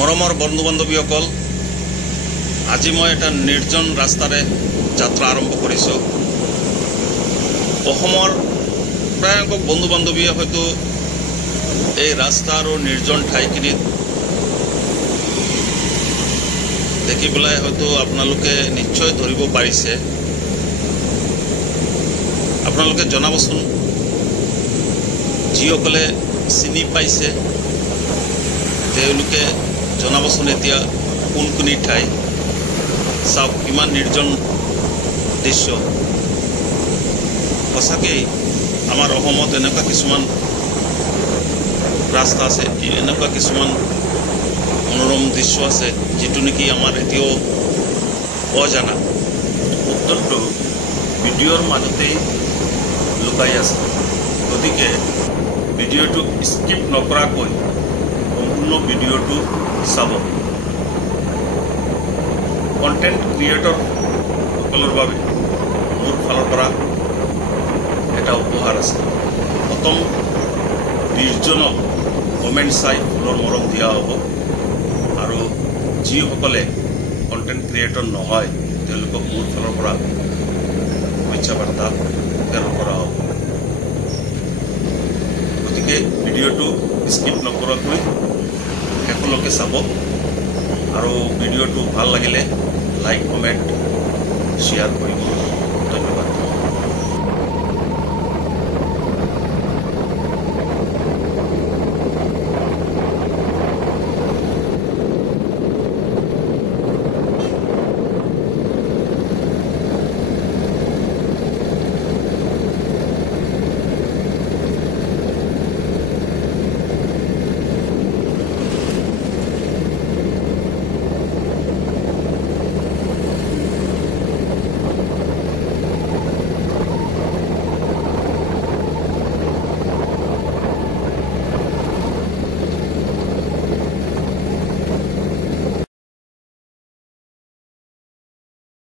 মৰমৰ বন্ধু বান্ধৱীসকল, আজি মই এটা নিৰ্জন ৰাস্তাৰে যাত্ৰা আৰম্ভ কৰিছোঁ। অসমৰ প্ৰায়সংখ্যক বন্ধু বান্ধৱীয়ে হয়তো এই ৰাস্তা আৰু নিৰ্জন ঠাইখিনিত দেখি পেলাই হয়তো আপোনালোকে নিশ্চয় ধৰিব পাৰিছে। আপোনালোকে জনাবচোন, যিসকলে চিনি পাইছে তেওঁলোকে জনাবচোন এতিয়া কোনখিনি ঠাই। চাওক কিমান নিৰ্জন দৃশ্য। সঁচাকেই আমাৰ অসমত এনেকুৱা কিছুমান ৰাস্তা আছে, এনেকুৱা কিছুমান মনোৰম দৃশ্য আছে যিটো নেকি আমাৰ এতিয়াও অজানা। উত্তৰটো ভিডিঅ'ৰ মাজতেই লুকাই আছে। গতিকে ভিডিঅ'টো স্কিপ নকৰাকৈ সম্পূৰ্ণ ভিডিঅ'টো চাব। কণ্টেণ্ট ক্ৰিয়েটৰসকলৰ বাবে মোৰ ফালৰ পৰা এটা উপহাৰ আছে। প্ৰথম 20 জনক কমেণ্ট চাই ফুলৰ মৰম দিয়া হ'ব, আৰু যিসকলে কণ্টেণ্ট ক্ৰিয়েটৰ নহয় তেওঁলোকক মোৰ ফালৰ পৰা শুভেচ্ছা বাৰ্তা প্ৰেৰণ কৰা হ'ব। গতিকে ভিডিঅ'টো স্কিপ নকৰাকৈ শেষলৈকে চাব, আৰু ভিডিঅ'টো ভাল লাগিলে লাইক কমেণ্ট শ্বেয়াৰ কৰিব।